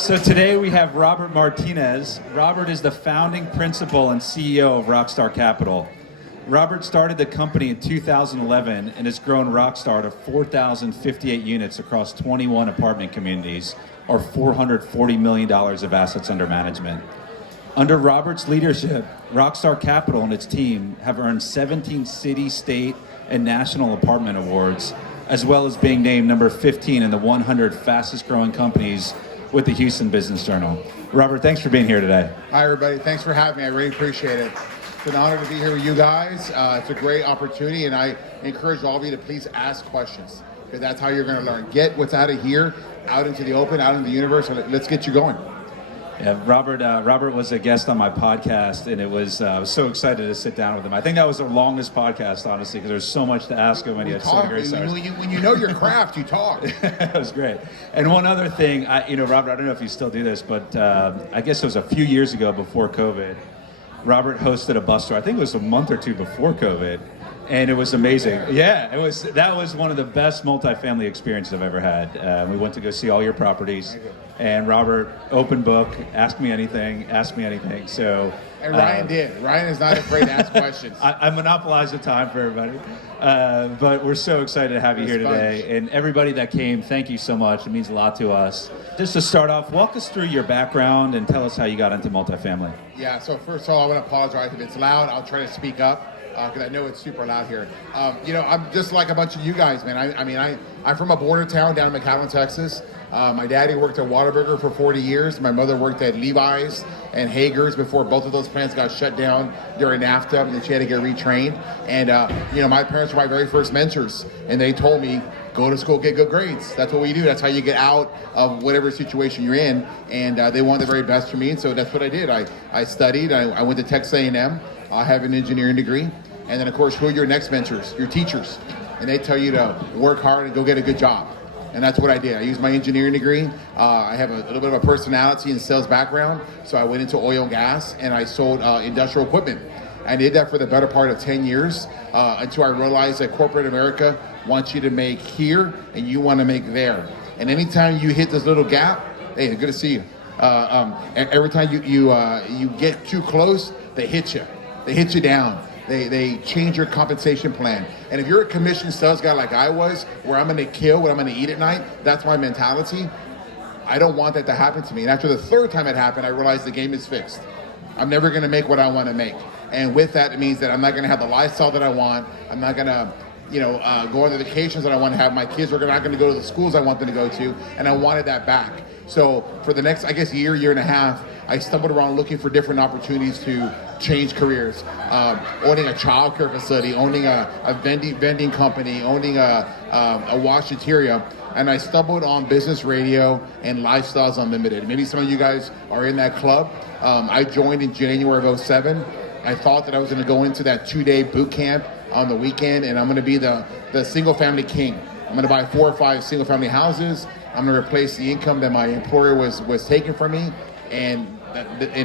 So today we have Robert Martinez. Robert is the founding principal and CEO of Rockstar Capital. Robert started the company in 2011 and has grown Rockstar to 4,058 units across 21 apartment communities, or $440 million of assets under management. Under Robert's leadership, Rockstar Capital and its team have earned 17 city, state, and national apartment awards, as well as being named number 15 in the 100 fastest growing companies with the Houston Business Journal. Robert, thanks for being here today. Hi, everybody. Thanks for having me. I really appreciate it. It's an honor to be here with you guys. It's a great opportunity, and I encourage all of you to please ask questions, because that's how you're going to learn. Get what's out of here, out into the open, out into the universe, and let's get you going. Yeah, Robert was a guest on my podcast, and I was so excited to sit down with him. I think that was the longest podcast, honestly, because there's so much to ask him, and he had so many great stories. When you know your craft, you talk. That was great. And one other thing, Robert, I don't know if you still do this, but I guess it was a few years ago before COVID, Robert hosted a bus tour. I think it was a month or two before COVID, and it was amazing. Yeah, that was one of the best multifamily experiences I've ever had. We went to go see all your properties, and Robert, open book, ask me anything. So, and Ryan did. Ryan is not afraid to ask questions. I monopolized the time for everybody, but we're so excited to have you here today. And everybody that came, thank you so much. It means a lot to us. Just to start off, walk us through your background and tell us how you got into multifamily. Yeah, so first of all, I want to apologize if it's loud. I'll try to speak up, because I know it's super loud here. I'm just like a bunch of you guys, man. I'm from a border town down in McAllen, Texas. My daddy worked at Whataburger for 40 years. My mother worked at Levi's and Hager's before both of those plants got shut down during NAFTA, and she had to get retrained. And my parents were my very first mentors, and they told me, go to school, get good grades. That's what we do. That's how you get out of whatever situation you're in. And they want the very best for me, and so that's what I did. I studied. I went to Texas A&M. I have an engineering degree. And then, of course, who are your next mentors? Your teachers. And they tell you to work hard and go get a good job. And that's what I did. I used my engineering degree. I have a little bit of a personality and sales background. So I went into oil and gas, and I sold industrial equipment. I did that for the better part of 10 years until I realized that corporate America wants you to make here and you want to make there. And anytime you hit this little gap, hey, good to see you. Every time you get too close, they hit you. They hit you down. They change your compensation plan. And if you're a commission sales guy like I was, where I'm going to kill what I'm going to eat at night, that's my mentality. I don't want that to happen to me. And after the third time it happened, I realized the game is fixed. I'm never going to make what I want to make. And with that, it means that I'm not going to have the lifestyle that I want. I'm not going to go on the vacations that I want to have. My kids are not going to go to the schools I want them to go to. And I wanted that back. So for the next, year and a half, I stumbled around looking for different opportunities to change careers. Owning a child care facility, owning a vending company, owning a washateria. And I stumbled on business radio and Lifestyles Unlimited. Maybe some of you guys are in that club. I joined in January of 2007. I thought that I was going to go into that 2-day boot camp on the weekend, and I'm going to be the single family king. I'm going to buy 4 or 5 single family houses. I'm going to replace the income that my employer was taking from me, and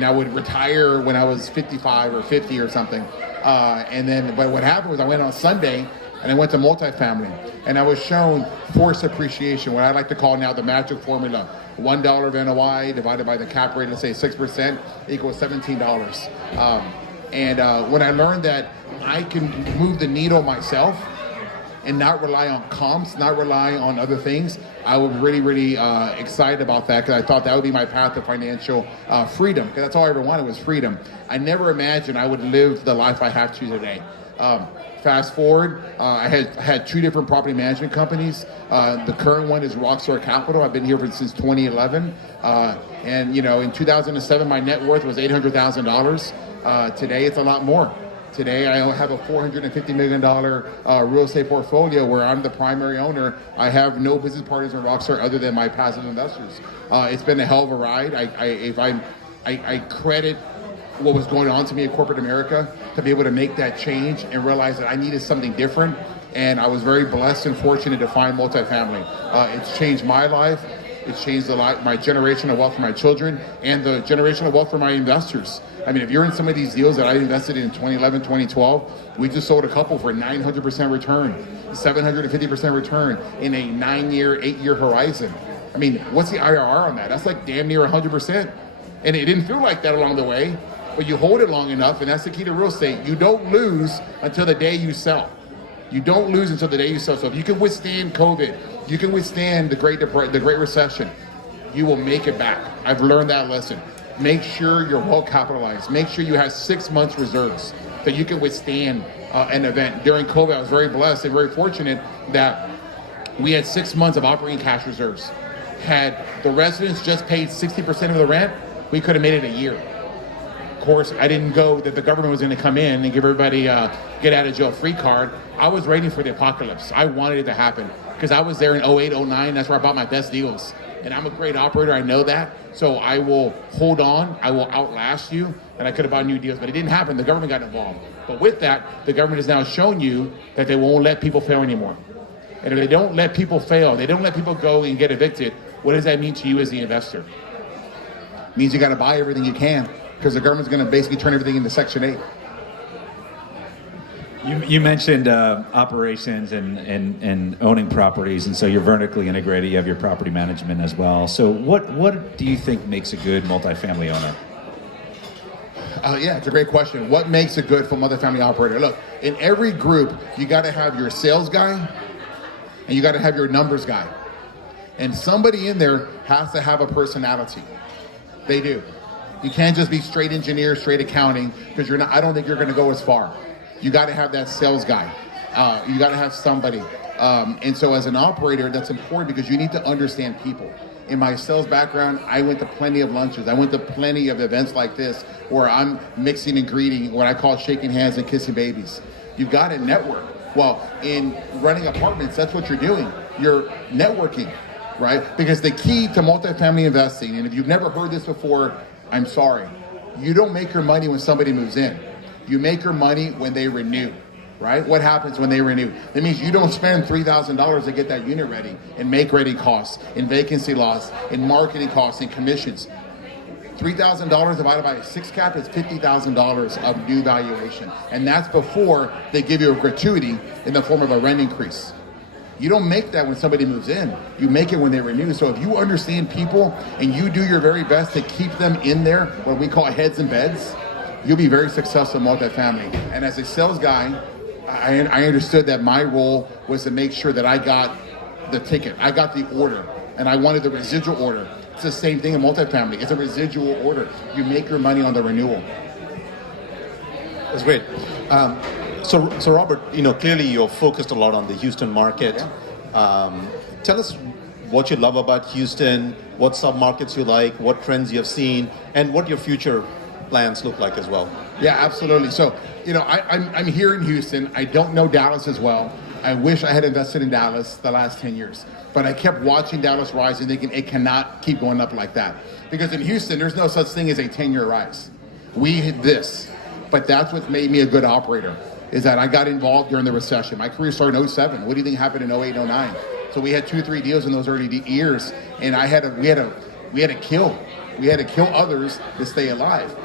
I would retire when I was 55 or 50 or something. But what happened was I went on Sunday and I went to multifamily, and I was shown forced appreciation, what I like to call now the magic formula. $1 of NOI divided by the cap rate, let's say 6%, equals $17. When I learned that I can move the needle myself and not rely on comps, not rely on other things, I was really, really excited about that, because I thought that would be my path to financial freedom, because that's all I ever wanted was freedom. I never imagined I would live the life I have to today. Fast forward, I had 2 different property management companies. The current one is Rockstar Capital. I've been here since 2011. In 2007, my net worth was $800,000. Today, it's a lot more. Today, I have a $450 million real estate portfolio where I'm the primary owner. I have no business partners in Rockstar other than my passive investors. It's been a hell of a ride. I credit what was going on to me in corporate America to be able to make that change and realize that I needed something different. And I was very blessed and fortunate to find multifamily. It's changed my life. It's changed my generational wealth for my children and the generational wealth for my investors. I mean, if you're in some of these deals that I invested in 2011, 2012, we just sold a couple for 900% return, 750% return in a 9-year, 8-year horizon. I mean, what's the IRR on that? That's like damn near 100%. And it didn't feel like that along the way, but you hold it long enough, and that's the key to real estate. You don't lose until the day you sell. You don't lose until the day you sell. So if you can withstand COVID, you can withstand the Great Recession, you will make it back. I've learned that lesson. Make sure you're well capitalized. Make sure you have 6 months reserves that you can withstand an event. During COVID, I was very blessed and very fortunate that we had 6 months of operating cash reserves. Had the residents just paid 60% of the rent, we could have made it a year. Of course, I didn't go that the government was going to come in and give everybody a get out of jail free card. I was waiting for the apocalypse. I wanted it to happen because I was there in 08, 09. That's where I bought my best deals. And I'm a great operator. I know that. So I will hold on. I will outlast you. And I could have bought new deals, but it didn't happen. The government got involved. But with that, the government has now shown you that they won't let people fail anymore. And if they don't let people fail, they don't let people go and get evicted, what does that mean to you as the investor? It means you got to buy everything you can because the government's going to basically turn everything into Section 8. You mentioned operations and owning properties, and so you're vertically integrated. You have your property management as well. So what do you think makes a good multifamily owner? Yeah, it's a great question. What makes a good multifamily operator? Look, in every group, you got to have your sales guy and you got to have your numbers guy. And somebody in there has to have a personality. They do. You can't just be straight engineer, straight accounting, because you're not. I don't think you're going to go as far. You got to have that sales guy. You got to have somebody. And so as an operator, that's important because you need to understand people. In my sales background, I went to plenty of lunches. I went to plenty of events like this where I'm mixing and greeting, what I call shaking hands and kissing babies. You've got to network. Well, in running apartments, that's what you're doing. You're networking, right? Because the key to multifamily investing, and if you've never heard this before, I'm sorry. You don't make your money when somebody moves in. You make your money when they renew, right? What happens when they renew? That means you don't spend $3,000 to get that unit ready in make-ready costs, in vacancy loss, in marketing costs, in commissions. $3,000 divided by a 6 cap is $50,000 of new valuation. And that's before they give you a gratuity in the form of a rent increase. You don't make that when somebody moves in. You make it when they renew. So if you understand people and you do your very best to keep them in there, what we call heads and beds, you'll be very successful in multifamily. And as a sales guy, I understood that my role was to make sure that I got the ticket. I got the order, and I wanted the residual order. It's the same thing in multifamily. It's a residual order. You make your money on the renewal. That's great. So Robert, clearly you're focused a lot on the Houston market. Yeah. Tell us what you love about Houston, what submarkets you like, what trends you have seen, and what your future plans look like as well. Yeah, absolutely. So, I'm here in Houston. I don't know Dallas as well. I wish I had invested in Dallas the last 10 years. But I kept watching Dallas rise and thinking it cannot keep going up like that. Because in Houston, there's no such thing as a 10-year rise. We hit this. But that's what made me a good operator, is that I got involved during the recession. My career started in 07. What do you think happened in 08, 09? So we had 2-3 deals in those early years, and we had to kill. We had to kill others to stay alive,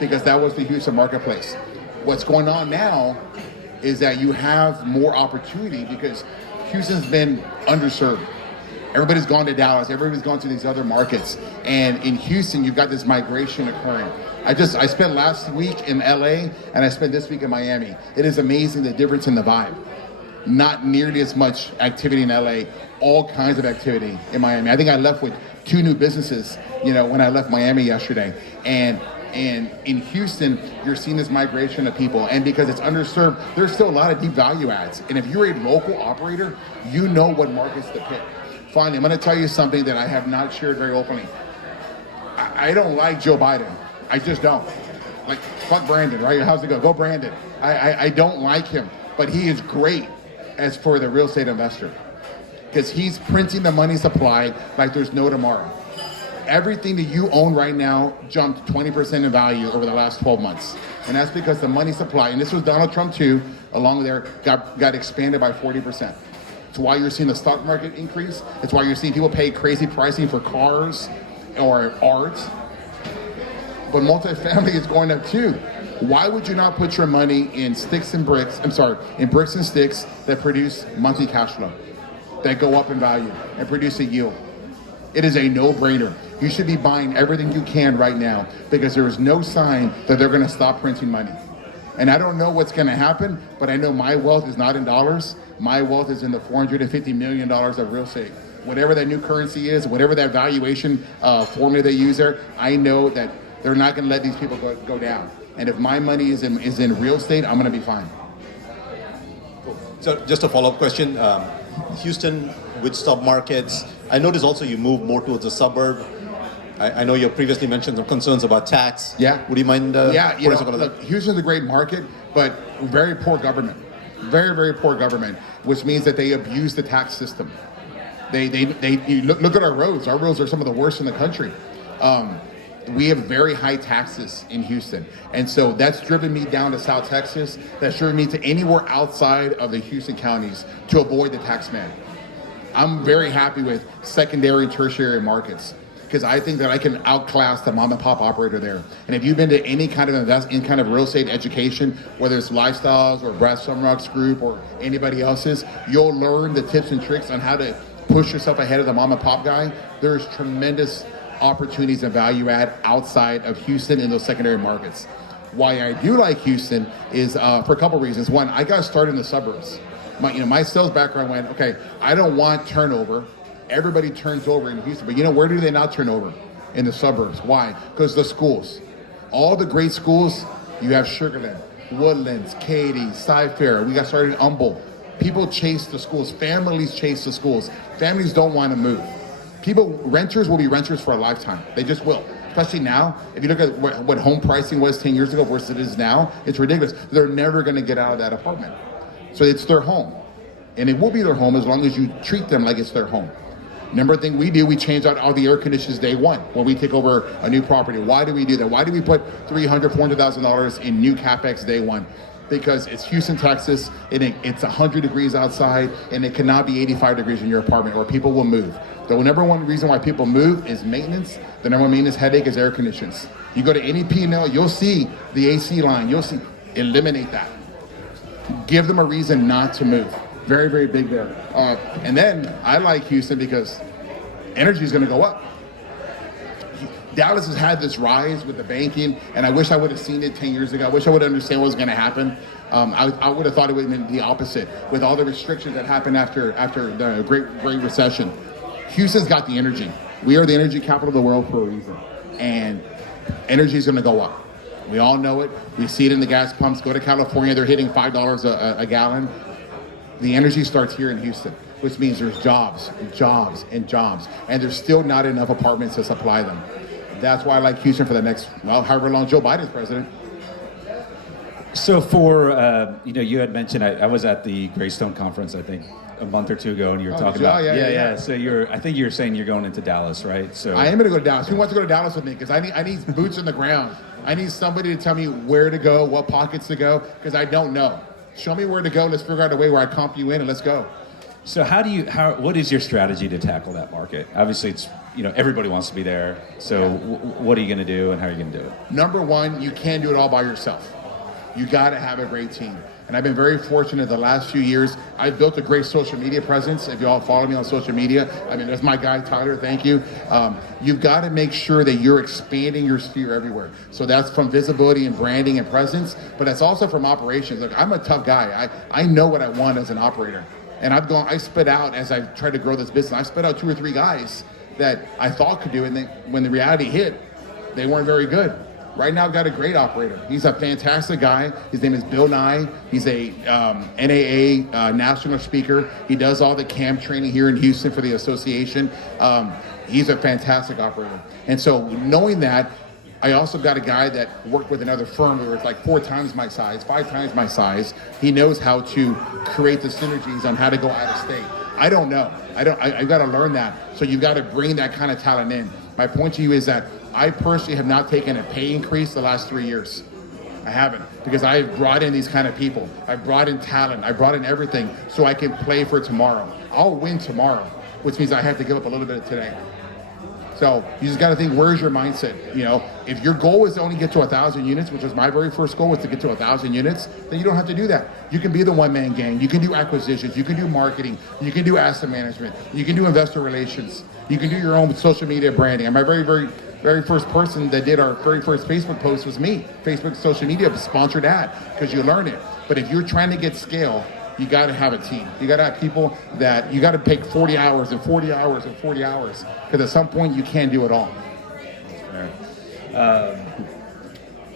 because that was the Houston marketplace. What's going on now is that you have more opportunity because Houston's been underserved. Everybody's gone to Dallas, everybody's gone to these other markets. And in Houston, you've got this migration occurring. I spent last week in LA and I spent this week in Miami. It is amazing the difference in the vibe. Not nearly as much activity in LA, all kinds of activity in Miami. I think I left with 2 new businesses, when I left Miami yesterday. And in Houston, you're seeing this migration of people. And because it's underserved, there's still a lot of deep value adds. And if you're a local operator, you know what markets to pick. Finally, I'm going to tell you something that I have not shared very openly. I don't like Joe Biden. I just don't. Like, fuck Brandon, right? How's it go? Go Brandon. I don't like him. But he is great as for the real estate investor, because he's printing the money supply like there's no tomorrow. Everything that you own right now jumped 20% in value over the last 12 months. And that's because the money supply, and this was Donald Trump too, along there, got expanded by 40%. It's why you're seeing the stock market increase. It's why you're seeing people pay crazy pricing for cars or art. But multifamily is going up too. Why would you not put your money in bricks and sticks that produce monthly cash flow, that go up in value and produce a yield? It is a no-brainer. You should be buying everything you can right now because there is no sign that they're going to stop printing money. And I don't know what's going to happen, but I know my wealth is not in dollars. My wealth is in the $450 million of real estate. Whatever that new currency is, whatever that valuation formula they use there, I know that they're not going to let these people go down. And if my money is in real estate, I'm going to be fine. So just a follow-up question. Houston, which submarkets? I noticed also you moved more towards the suburb. I know you previously mentioned some concerns about tax. Yeah. Would you mind? Look, Houston's a great market, but very poor government. Very, very poor government, which means that they abuse the tax system. You look at our roads. Our roads are some of the worst in the country. We have very high taxes in Houston. And so that's driven me down to South Texas. That's driven me to anywhere outside of the Houston counties to avoid the tax man. I'm very happy with secondary and tertiary markets because I think that I can outclass the mom and pop operator there. And if you've been to any kind of real estate education, whether it's Lifestyles or Brad Sumrock's group or anybody else's, you'll learn the tips and tricks on how to push yourself ahead of the mom and pop guy. There's tremendous opportunities and value add outside of Houston in those secondary markets. Why I do like Houston is for a couple reasons. One, I got started in the suburbs. My sales background went, okay, I don't want turnover. Everybody turns over in Houston, but where do they not turn over? In the suburbs. Why? Because the schools. All the great schools, you have Sugarland, Woodlands, Katy, Cy-Fair. We got started in Humboldt. People chase the schools. Families chase the schools. Families don't want to move. Renters will be renters for a lifetime. They just will. Especially now, if you look at what home pricing was 10 years ago versus it is now, it's ridiculous. They're never going to get out of that apartment. So it's their home. And it will be their home as long as you treat them like it's their home. Number thing we do, we change out all the air conditioners day one when we take over a new property. Why do we do that? Why do we put $300,000, $400,000 in new CapEx day one? Because it's Houston, Texas, and it's 100 degrees outside, and it cannot be 85 degrees in your apartment, or people will move. The number one reason why people move is maintenance. The number one maintenance headache is air conditions. You go to any P&L, you'll see the AC line. You'll see, eliminate that. Give them a reason not to move. Very, very big there. And then I like Houston because energy is going to go up. Dallas has had this rise with the banking, and I wish I would have seen it 10 years ago. I wish I would understand what was going to happen. I would have thought it would have been the opposite with all the restrictions that happened after the Great Recession. Houston's got the energy. We are the energy capital of the world for a reason, and energy is going to go up. We all know it. We see it in the gas pumps. Go to California, they're hitting $5 a gallon. The energy starts here in Houston, which means there's jobs, jobs, and jobs, and there's still not enough apartments to supply them. That's why I like Houston for the next, however long Joe Biden's president. So for, you had mentioned, I was at the Greystone conference, I think, a month or two ago, and you were talking about, yeah. So I think you were saying you're going into Dallas, right? So I am going to go to Dallas. Who wants to go to Dallas with me? Because I need boots on the ground. I need somebody to tell me where to go, what pockets to go, because I don't know. Show me where to go. Let's figure out a way where I comp you in, and let's go. So what is your strategy to tackle that market? Obviously, it's, everybody wants to be there. So what are you going to do, and how are you going to do it? Number one, you can't do it all by yourself. You got to have a great team. And I've been very fortunate the last few years. I've built a great social media presence. If you all follow me on social media, there's my guy, Tyler, thank you. You've got to make sure that you're expanding your sphere everywhere. So that's from visibility and branding and presence, but that's also from operations. Look, I'm a tough guy. I know what I want as an operator. And I spit out, as I tried to grow this business, I spit out 2 or 3 guys that I thought could do it, and when the reality hit, they weren't very good. Right now, I've got a great operator. He's a fantastic guy. His name is Bill Nye. He's a NAA national speaker. He does all the camp training here in Houston for the association. He's a fantastic operator. And so knowing that, I also got a guy that worked with another firm where it's like 4 times my size, 5 times my size. He knows how to create the synergies on how to go out of state. I don't know. I've got to learn that. So you've got to bring that kind of talent in. My point to you is that I personally have not taken a pay increase the last 3 years. I haven't, because I've brought in these kind of people. I've brought in talent. I brought in everything so I can play for tomorrow. I'll win tomorrow, which means I have to give up a little bit of today. So you just got to think, where's your mindset? You know, if your goal is to only get to 1,000 units, which was my very first goal, was to get to 1,000 units, then you don't have to do that. You can be the one-man gang. You can do acquisitions. You can do marketing. You can do asset management. You can do investor relations. You can do your own social media branding. And my very first person that did our very first Facebook post was me. Facebook social media sponsored ad, because you learn it. But if you're trying to get scale, you got to have a team. You got to have people that you got to take 40 hours and 40 hours and 40 hours, because at some point you can't do it all.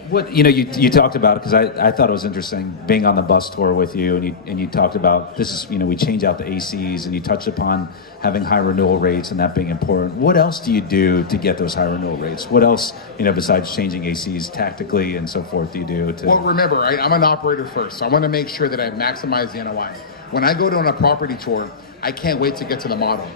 What you talked about it, because I thought it was interesting being on the bus tour with you, and you talked about this is we change out the ACs, and you touched upon having high renewal rates and that being important. What else do you do to get those high renewal rates? What else besides changing ACs tactically and so forth do you do to? Well, remember, right? I'm an operator first, so I want to make sure that I maximize the NOI. When I go on a property tour, I can't wait to get to the model,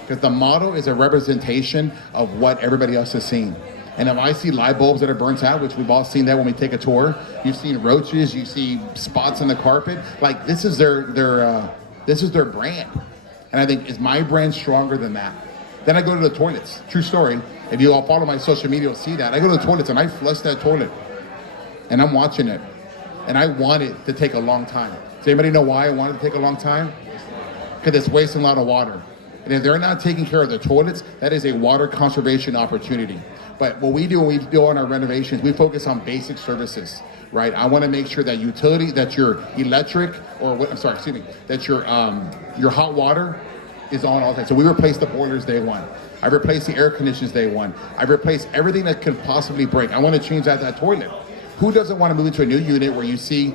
because the model is a representation of what everybody else is seeing. And if I see light bulbs that are burnt out, which we've all seen that when we take a tour, you've seen roaches, you see spots on the carpet, like this is their brand. And I think, is my brand stronger than that? Then I go to the toilets. True story. If you all follow my social media, you'll see that. I go to the toilets and I flush that toilet. And I'm watching it. And I want it to take a long time. Does anybody know why I want it to take a long time? Because it's wasting a lot of water. And if they're not taking care of the toilets, that is a water conservation opportunity. But what we do when we do on our renovations, we focus on basic services, right? I want to make sure that that your electric, that your hot water is on all the time. So we replace the boilers day one. I replace the air conditioners day one. I replace everything that could possibly break. I want to change out that toilet. Who doesn't want to move into a new unit where you see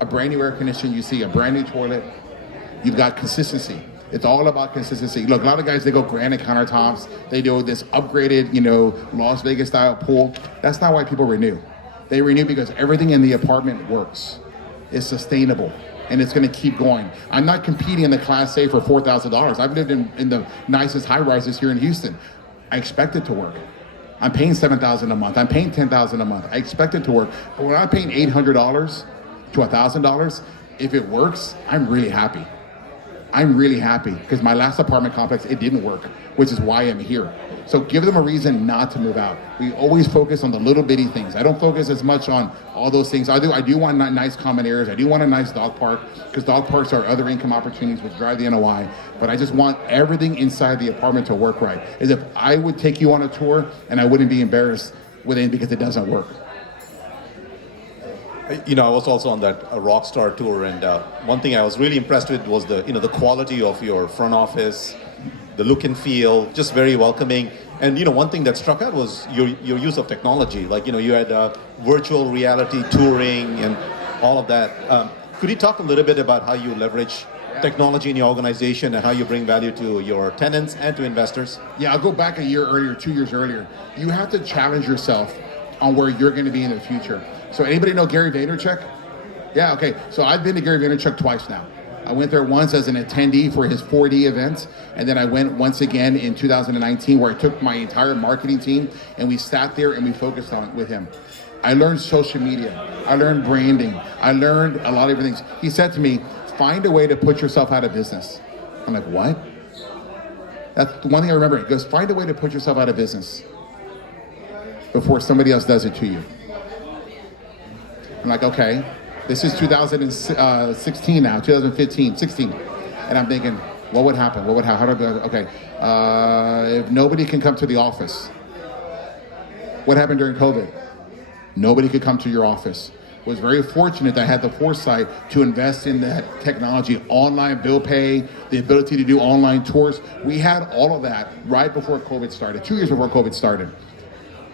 a brand new air conditioner, you see a brand new toilet, you've got consistency. It's all about consistency. Look, a lot of guys, they go granite countertops. They do this upgraded, Las Vegas style pool. That's not why people renew. They renew because everything in the apartment works. It's sustainable, and it's going to keep going. I'm not competing in the Class A for $4,000. I've lived in the nicest high rises here in Houston. I expect it to work. I'm paying $7,000 a month. I'm paying $10,000 a month. I expect it to work. But when I'm paying $800 to $1,000, if it works, I'm really happy. I'm really happy, because my last apartment complex, it didn't work, which is why I'm here. So give them a reason not to move out. We always focus on the little bitty things. I don't focus as much on all those things. I do want nice common areas. I do want a nice dog park, because dog parks are other income opportunities which drive the NOI. But I just want everything inside the apartment to work right. As if I would take you on a tour and I wouldn't be embarrassed with it because it doesn't work. I was also on that Rockstar tour, and one thing I was really impressed with was the quality of your front office, the look and feel, just very welcoming. And one thing that struck out was your use of technology. Like you had virtual reality touring and all of that. Could you talk a little bit about how you leverage technology in your organization and how you bring value to your tenants and to investors? Yeah, I'll go back a year earlier, 2 years earlier. You have to challenge yourself on where you're going to be in the future. So anybody know Gary Vaynerchuk? Yeah, okay. So I've been to Gary Vaynerchuk twice now. I went there once as an attendee for his 4D event, and then I went once again in 2019 where I took my entire marketing team and we sat there and we focused on with him. I learned social media. I learned branding. I learned a lot of different things. He said to me, find a way to put yourself out of business. I'm like, what? That's the one thing I remember. He goes, find a way to put yourself out of business before somebody else does it to you. I'm like, okay, this is 2016 now, 2015, 16. And I'm thinking, what would happen? How do I go? Okay, if nobody can come to the office, what happened during COVID? Nobody could come to your office. Was very fortunate that I had the foresight to invest in that technology, online bill pay, the ability to do online tours. We had all of that right before COVID started, 2 years before COVID started.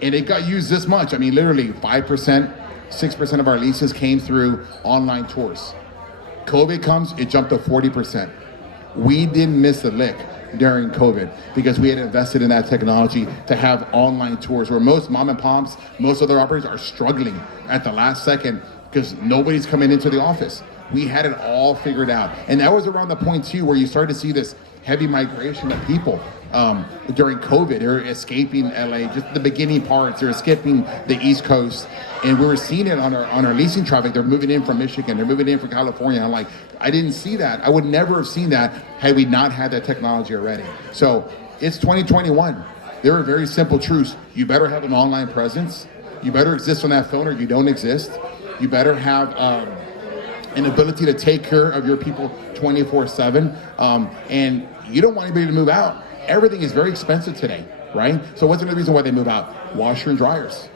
And it got used this much. I mean, literally 5%, 6% of our leases came through online tours. COVID comes, it jumped to 40%. We didn't miss a lick during COVID because we had invested in that technology to have online tours where most mom and pops, most other operators are struggling at the last second because nobody's coming into the office. We had it all figured out. And that was around the point too where you started to see this heavy migration of people. During COVID, they're escaping LA, just the beginning parts, they're escaping the East Coast. And we were seeing it on our leasing traffic. They're moving in from Michigan, they're moving in from California. I'm like, I didn't see that. I would never have seen that had we not had that technology already. So it's 2021. There are very simple truths. You better have an online presence. You better exist on that phone or you don't exist. You better have an ability to take care of your people 24/7. And you don't want anybody to move out. Everything is very expensive today, right? So what's the reason why they move out? Washer and dryers.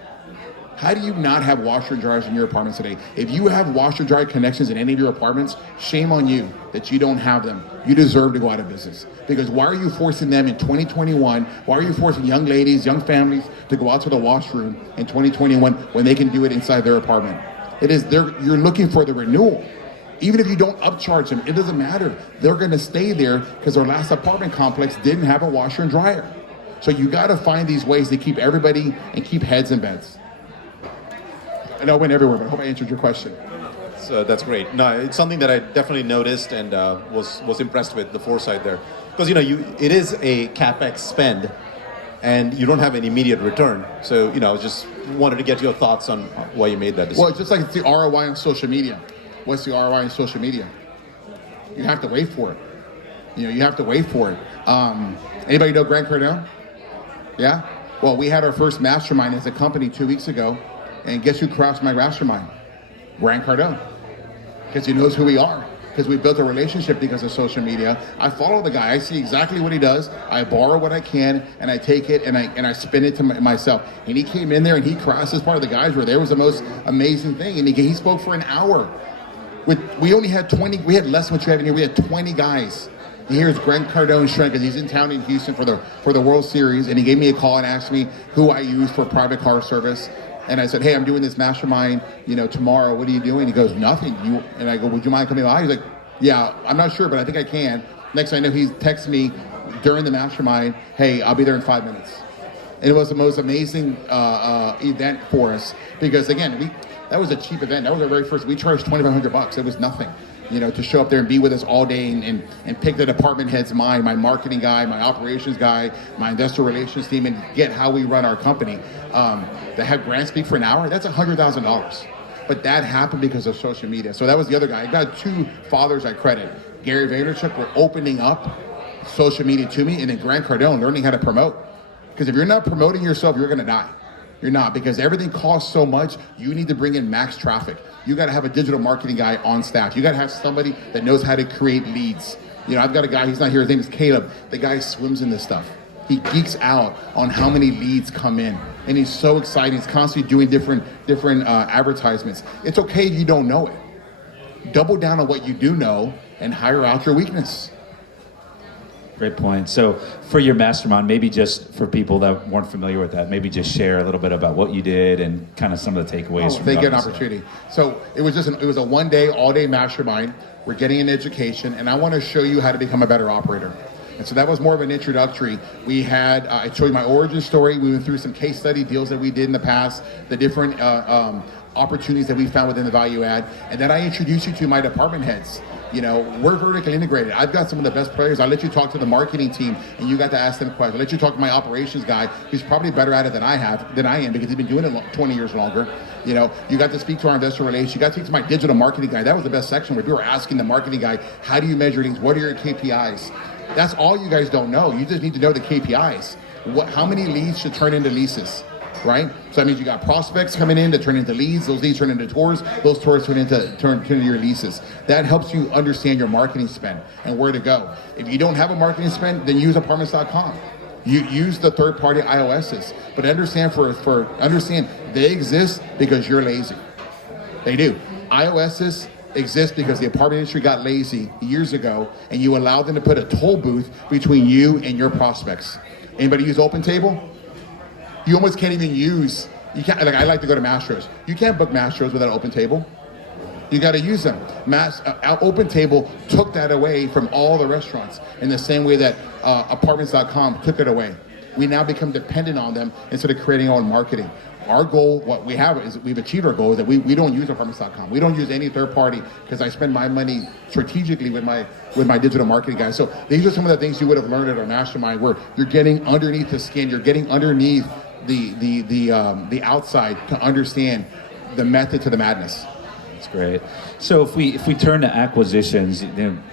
How do you not have washer and dryers in your apartments today? If you have washer and dryer connections in any of your apartments, shame on you that you don't have them. You deserve to go out of business. Because why are you forcing them in 2021? Why are you forcing young ladies, young families to go out to the washroom in 2021 when they can do it inside their apartment? You're looking for the renewal. Even if you don't upcharge them, it doesn't matter. They're gonna stay there because their last apartment complex didn't have a washer and dryer. So you gotta find these ways to keep everybody and keep heads in beds. I know I went everywhere, but I hope I answered your question. So that's great. No, it's something that I definitely noticed and was impressed with the foresight there, because it is a capex spend, and you don't have an immediate return. So I just wanted to get your thoughts on why you made that decision. Well, it's just like it's the ROI on social media. What's the ROI on social media? You have to wait for it. You have to wait for it. Anybody know Grant Cardone? Yeah. Well, we had our first mastermind as a company 2 weeks ago. And guess who crossed my mastermind? Grant Cardone. Because he knows who we are. Because we built a relationship because of social media. I follow the guy. I see exactly what he does. I borrow what I can, and I take it, and I spin it to myself. And he came in there, and he crossed as part of the guys were there. It was the most amazing thing. And he spoke for an hour. We only had 20. We had less than what you have in here. We had 20 guys. And here's Grant Cardone Shrink, because he's in town in Houston for the World Series. And he gave me a call and asked me who I use for private car service. And I said, hey, I'm doing this mastermind, tomorrow. What are you doing? He goes, nothing. And I go, would you mind coming by? He's like, yeah, I'm not sure, but I think I can. Next thing I know, he texts me during the mastermind, hey, I'll be there in 5 minutes. And it was the most amazing event for us because, again, that was a cheap event. That was our very first. We charged $2,500. It was nothing, to show up there and be with us all day and pick the department head's mind, my marketing guy, my operations guy, my investor relations team, and get how we run our company. To have Grant speak for an hour, that's $100,000. But that happened because of social media. So that was the other guy. I got two fathers I credit. Gary Vaynerchuk for opening up social media to me, and then Grant Cardone learning how to promote. Because if you're not promoting yourself, you're gonna die. You're not, because everything costs so much. You need to bring in max traffic. You got to have a digital marketing guy on staff. You got to have somebody that knows how to create leads. I've got a guy, he's not here, his name is Caleb. The guy swims in this stuff. He geeks out on how many leads come in. And he's so excited. He's constantly doing different advertisements. It's okay if you don't know it. Double down on what you do know and hire out your weakness. Great point. So for your mastermind, maybe just for people that weren't familiar with that, maybe just share a little bit about what you did and kind of some of the takeaways. They get an opportunity. So it was a one day, all day mastermind. We're getting an education, and I want to show you how to become a better operator. And so that was more of an introductory. We had, I showed you my origin story. We went through some case study deals that we did in the past, the different opportunities that we found within the value add. And then I introduced you to my department heads. We're vertically integrated. I've got some of the best players. I let you talk to the marketing team, and you got to ask them questions. I let you talk to my operations guy, who's probably better at it than I am, because he's been doing it 20 years longer. You got to speak to our investor relations. You got to speak to my digital marketing guy. That was the best section where we were asking the marketing guy, how do you measure things? What are your KPIs? That's all you guys don't know. You just need to know the KPIs. How many leads should turn into leases? Right? So that means you got prospects coming in to turn into leads, those leads turn into tours, those tours turn into your leases. That helps you understand your marketing spend and where to go. If you don't have a marketing spend, then use apartments.com. You use the third-party IOSs, but understand they exist because you're lazy. They do. IOSs exist because the apartment industry got lazy years ago, and you allowed them to put a toll booth between you and your prospects. Anybody use OpenTable? You almost can't even use, I like to go to Mastros. You can't book Mastros without OpenTable. You got to use them. OpenTable took that away from all the restaurants in the same way that apartments.com took it away. We now become dependent on them instead of creating our own marketing. Our goal, what we have is we've achieved our goal, is that we don't use apartments.com. We don't use any third party because I spend my money strategically with my digital marketing guys. So these are some of the things you would have learned at our mastermind, where you're getting underneath the skin, you're getting underneath the outside to understand the method to the madness. That's great. So if we turn to acquisitions,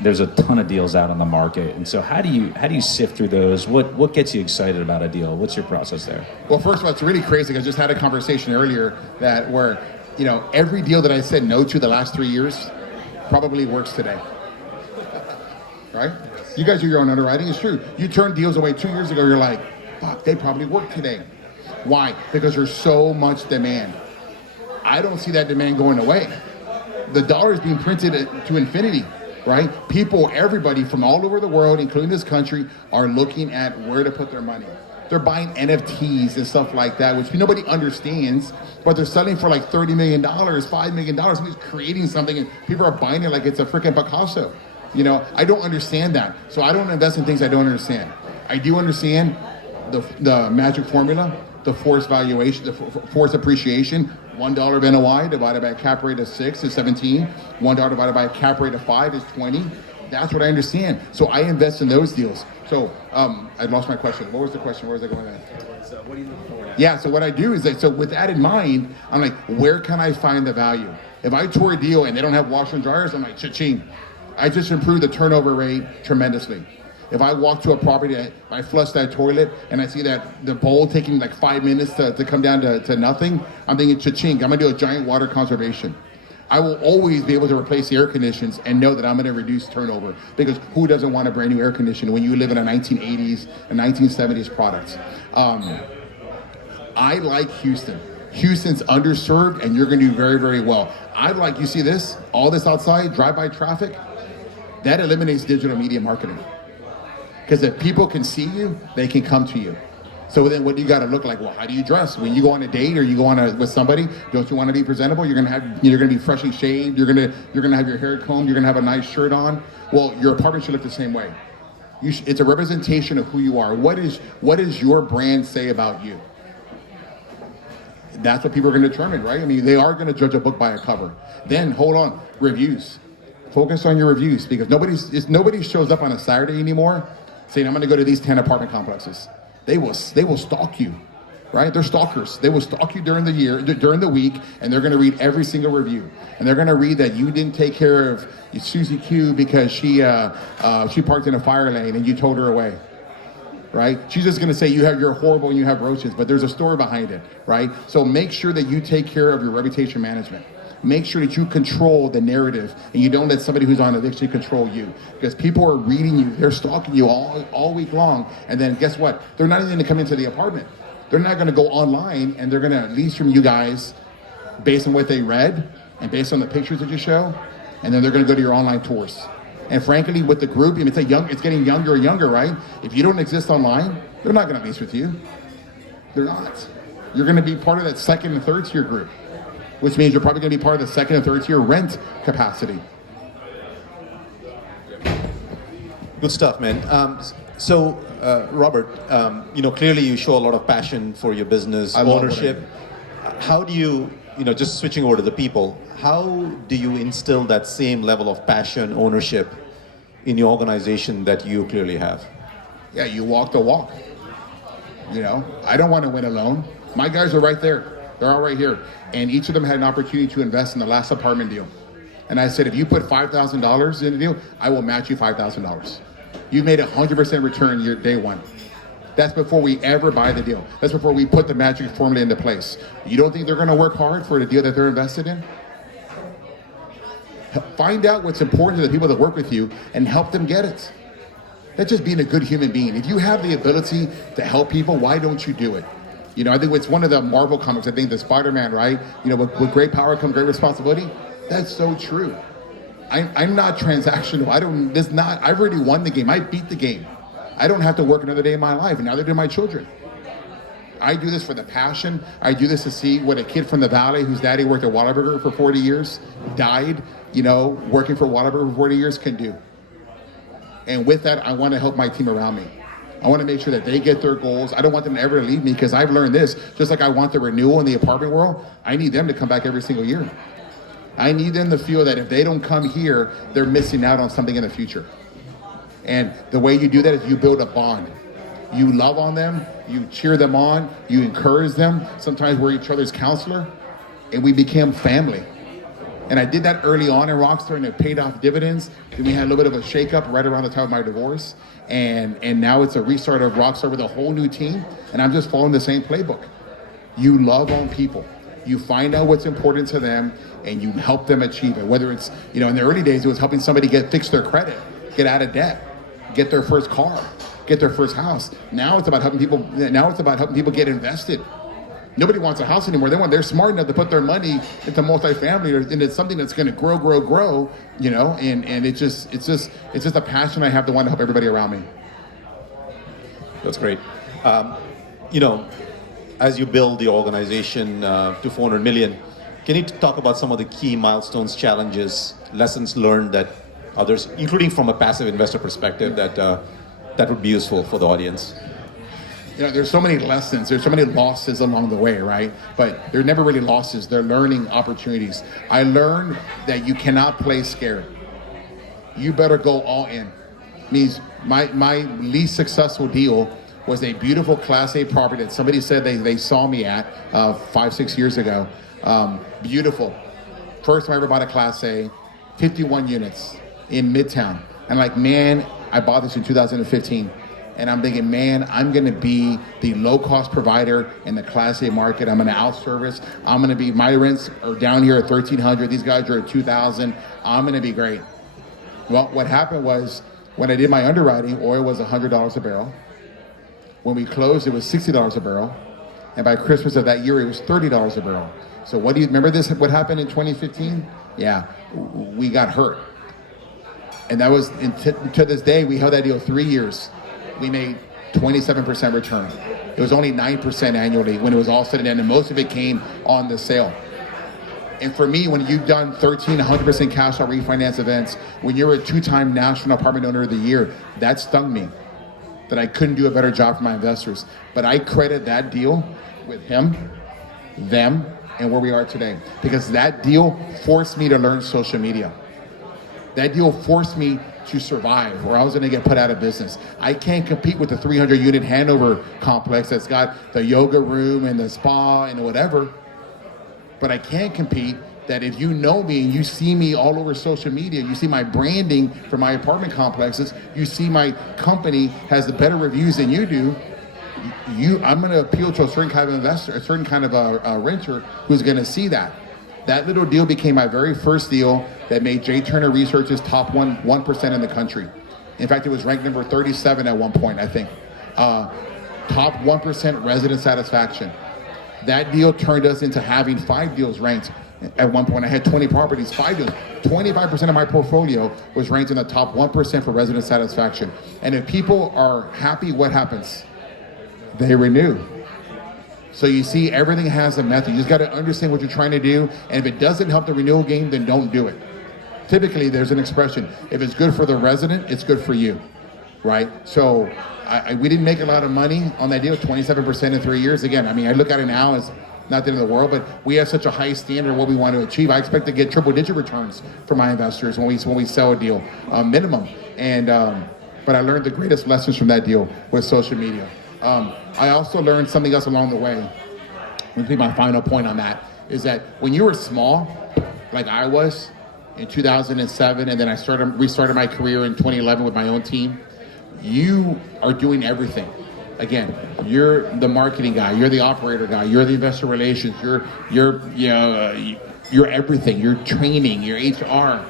there's a ton of deals out on the market, and so how do you sift through those? What gets you excited about a deal? What's your process there? Well, first of all, it's really crazy. I just had a conversation earlier where every deal that I said no to the last 3 years probably works today. Right? You guys do your own underwriting. It's true. You turned deals away 2 years ago. You're like, fuck, they probably work today. Why? Because there's so much demand. I don't see that demand going away. The dollar is being printed to infinity, right? People, everybody from all over the world, including this country, are looking at where to put their money. They're buying NFTs and stuff like that, which nobody understands, but they're selling for like $30 million, $5 million. Somebody's creating something and people are buying it like it's a freaking Picasso. I don't understand that. So I don't invest in things I don't understand. I do understand the magic formula, the forced valuation, the forced appreciation. $1 of NOI divided by a cap rate of 6 is 17. $1 divided by a cap rate of 5 is 20. That's what I understand. So I invest in those deals. So I lost my question. What was the question? Where was I going at? What do you look for? Yeah, so what I do is so with that in mind, I'm like, where can I find the value? If I tour a deal and they don't have washer and dryers, I'm like, cha-ching. I just improved the turnover rate tremendously. If I walk to a property, I flush that toilet and I see that the bowl taking like 5 minutes to come down to nothing, I'm thinking, cha-ching, I'm gonna do a giant water conservation. I will always be able to replace the air conditions and know that I'm gonna reduce turnover, because who doesn't want a brand new air conditioner when you live in a 1980s and 1970s product? I like Houston. Houston's underserved and you're gonna do very, very well. You see this, all this outside, drive-by traffic, that eliminates digital media marketing. Because if people can see you, they can come to you. So then what do you got to look like? Well, how do you dress? When you go on a date or you go on with somebody, don't you want to be presentable? You're gonna be freshly shaved. You're gonna have your hair combed. You're gonna have a nice shirt on. Well, your apartment should look the same way. It's a representation of who you are. What does your brand say about you? That's what people are going to determine, right? I mean, they are going to judge a book by a cover. Then hold on, reviews. Focus on your reviews, because nobody shows up on a Saturday anymore saying, I'm going to go to these 10 apartment complexes. They will stalk you, right? They're stalkers. They will stalk you during the week, and they're going to read every single review. And they're going to read that you didn't take care of Susie Q because she parked in a fire lane and you told her away, right? She's just going to say you're horrible and you have roaches, but there's a story behind it, right? So make sure that you take care of your reputation management. Make sure that you control the narrative and you don't let somebody who's on eviction control you, because people are reading you, they're stalking you all week long, and then guess what? They're not even going to come into the apartment. They're not going to go online, and they're going to lease from you guys based on what they read and based on the pictures that you show, and then they're going to go to your online tours. And frankly, with the group, it's getting younger and younger, right? If you don't exist online, they're not going to lease with you. They're not. You're going to be part of that second and third tier group, which means you're probably going to be part of the second and third tier rent capacity. Good stuff, man. Robert, clearly you show a lot of passion for your business, ownership. How do you, just switching over to the people, how do you instill that same level of passion, ownership in your organization that you clearly have? Yeah, you walk the walk. I don't want to win alone. My guys are right there. They're all right here. And each of them had an opportunity to invest in the last apartment deal. And I said, if you put $5,000 in the deal, I will match you $5,000. You made 100% return your day one. That's before we ever buy the deal. That's before we put the magic formula into place. You don't think they're going to work hard for the deal that they're invested in? Find out what's important to the people that work with you and help them get it. That's just being a good human being. If you have the ability to help people, why don't you do it? I think it's one of the Marvel comics, I think the Spider-Man, right? With great power comes great responsibility. That's so true. I'm not transactional. I've already won the game. I beat the game. I don't have to work another day in my life, and neither do my children. I do this for the passion. I do this to see what a kid from the Valley whose daddy worked at Whataburger for 40 years, died, working for Whataburger for 40 years can do. And with that, I want to help my team around me. I want to make sure that they get their goals. I don't want them to ever leave me, because I've learned this. Just like I want the renewal in the apartment world, I need them to come back every single year. I need them to feel that if they don't come here, they're missing out on something in the future. And the way you do that is you build a bond. You love on them, you cheer them on, you encourage them. Sometimes we're each other's counselor, and we become family. And I did that early on in Rockstar, and it paid off dividends. Then we had a little bit of a shakeup right around the time of my divorce. And now it's a restart of Rockstar with a whole new team. And I'm just following the same playbook. You love on people. You find out what's important to them, and you help them achieve it. Whether it's, in the early days, it was helping somebody fix their credit, get out of debt, get their first car, get their first house. Now it's about helping people. Get invested. Nobody wants a house anymore. They're smart enough to put their money into multifamily, and it's something that's going to grow. And it's just a passion I have to want to help everybody around me. That's great. As you build the organization to 400 million, can you talk about some of the key milestones, challenges, lessons learned that others, including from a passive investor perspective, that would be useful for the audience? There's so many lessons, there's so many losses along the way, right? But they're never really losses, they're learning opportunities. I learned that you cannot play scared. You better go all in. Means my least successful deal was a beautiful Class A property that somebody said they saw me at 5-6 years ago. Beautiful. First time I ever bought a Class A, 51 units in Midtown. And I bought this in 2015. And I'm thinking, man, I'm going to be the low-cost provider in the Class A market. I'm going to out-service. My rents are down here at $1,300. These guys are at $2,000. I'm going to be great. Well, what happened was, when I did my underwriting, oil was $100 a barrel. When we closed, it was $60 a barrel. And by Christmas of that year, it was $30 a barrel. So what do you remember what happened in 2015? Yeah, we got hurt. And that was, to this day, we held that deal 3 years. We made 27% return. It was only 9% annually when it was all said and done, and most of it came on the sale. And for me, when you've done 100% cash out refinance events, when you're a 2-time National Apartment Owner of the Year, that stung me, that I couldn't do a better job for my investors. But I credit that deal with him, them, and where we are today. Because that deal forced me to learn social media. That deal forced me to survive, or I was going to get put out of business. I can't compete with the 300-unit Hanover complex that's got the yoga room and the spa and whatever. But I can compete that if you know me and you see me all over social media, you see my branding for my apartment complexes, you see my company has the better reviews than you do, I'm going to appeal to a certain kind of investor, a certain kind of a renter who's going to see that. That little deal became my very first deal that made J. Turner Research's top 1% in the country. In fact, it was ranked number 37 at one point, I think. Top 1% resident satisfaction. That deal turned us into having 5 deals ranked. At one point, I had 20 properties, 5 deals. 25% of my portfolio was ranked in the top 1% for resident satisfaction. And if people are happy, what happens? They renew. So you see, everything has a method. You just got to understand what you're trying to do. And if it doesn't help the renewal game, then don't do it. Typically, there's an expression. If it's good for the resident, it's good for you, right? So we didn't make a lot of money on that deal, 27% in 3 years. Again, I look at it now as not the end of the world, but we have such a high standard of what we want to achieve. I expect to get triple-digit returns for my investors when we sell a deal, minimum. And but I learned the greatest lessons from that deal with social media. I also learned something else along the way. I think my final point on that is that when you were small, like I was in 2007, and then I restarted my career in 2011 with my own team, you are doing everything. Again, you're the marketing guy, you're the operator guy, you're the investor relations, you're everything. You're training, you're HR.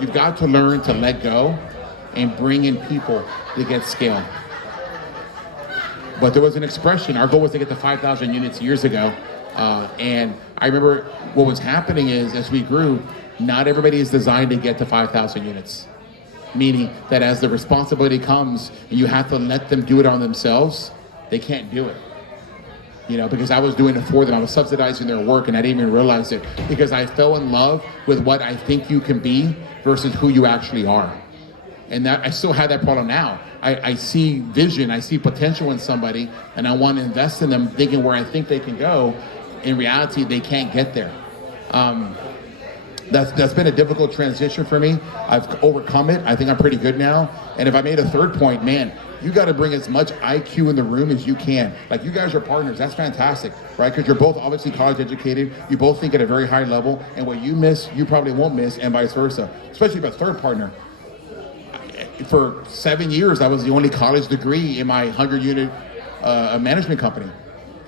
You've got to learn to let go and bring in people to get scale. But there was an expression. Our goal was to get to 5,000 units years ago. And I remember what was happening is, as we grew, not everybody is designed to get to 5,000 units. Meaning that as the responsibility comes and you have to let them do it on themselves, they can't do it. Because I was doing it for them. I was subsidizing their work and I didn't even realize it, because I fell in love with what I think you can be versus who you actually are. And that I still have that problem now. I see vision, I see potential in somebody, and I want to invest in them thinking where I think they can go. In reality, they can't get there. That's been a difficult transition for me. I've overcome it. I think I'm pretty good now. And if I made a third point, man, you got to bring as much IQ in the room as you can. Like, you guys are partners. That's fantastic, right? Because you're both obviously college educated. You both think at a very high level. And what you miss, you probably won't miss, and vice versa. Especially if a third partner. For 7 years, I was the only college degree in my 100-unit management company.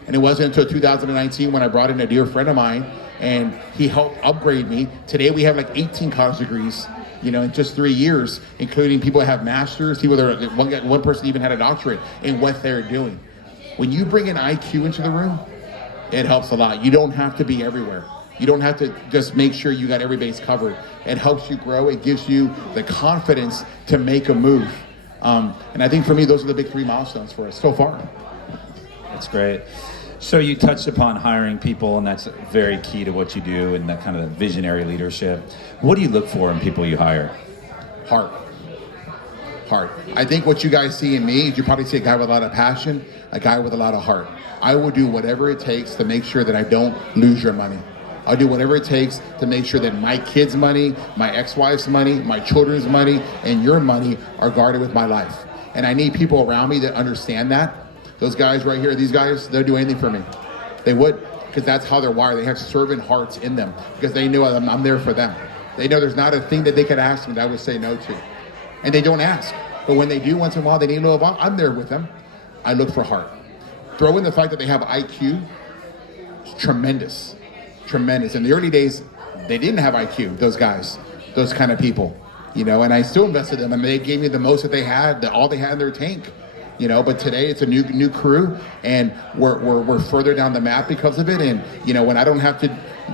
And it wasn't until 2019 when I brought in a dear friend of mine, and he helped upgrade me. Today we have like 18 college degrees, in just 3 years, including people that have masters. One person even had a doctorate in what they're doing. When you bring an IQ into the room, it helps a lot. You don't have to be everywhere. You don't have to just make sure you got every base covered. It helps you grow. It gives you the confidence to make a move. And I think for me, those are the big 3 milestones for us so far. That's great. So you touched upon hiring people, and that's very key to what you do and that kind of visionary leadership. What do you look for in people you hire? Heart. I think what you guys see in me is you probably see a guy with a lot of passion, a guy with a lot of heart. I will do whatever it takes to make sure that I don't lose your money. I'll do whatever it takes to make sure that my kids' money, my ex-wife's money, my children's money, and your money are guarded with my life. And I need people around me that understand that. Those guys right here, these guys, they'll do anything for me. They would, because that's how they're wired. They have servant hearts in them, because they know I'm there for them. They know there's not a thing that they could ask me that I would say no to. And they don't ask. But when they do, once in a while, they need a little help. I'm there with them. I look for heart. Throw in the fact that they have IQ. It's tremendous. Tremendous. In the early days, they didn't have IQ, those guys, those kind of people, and I still invested in them, and they gave me the most that they had, all they had in their tank, but today it's a new crew, and we're further down the map because of it. And, when I don't have to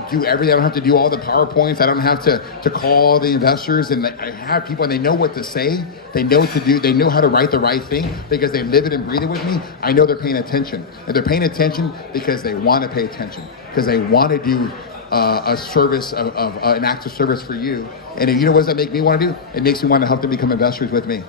do everything, I don't have to do all the PowerPoints, I don't have to call the investors, and I have people, and they know what to say, they know what to do, they know how to write the right thing because they live it and breathe it with me. I know they're paying attention, and they're paying attention because they want to pay attention, because they want to do a service of an act of service for you. And what does that make me want to do? It makes me want to help them become investors with me.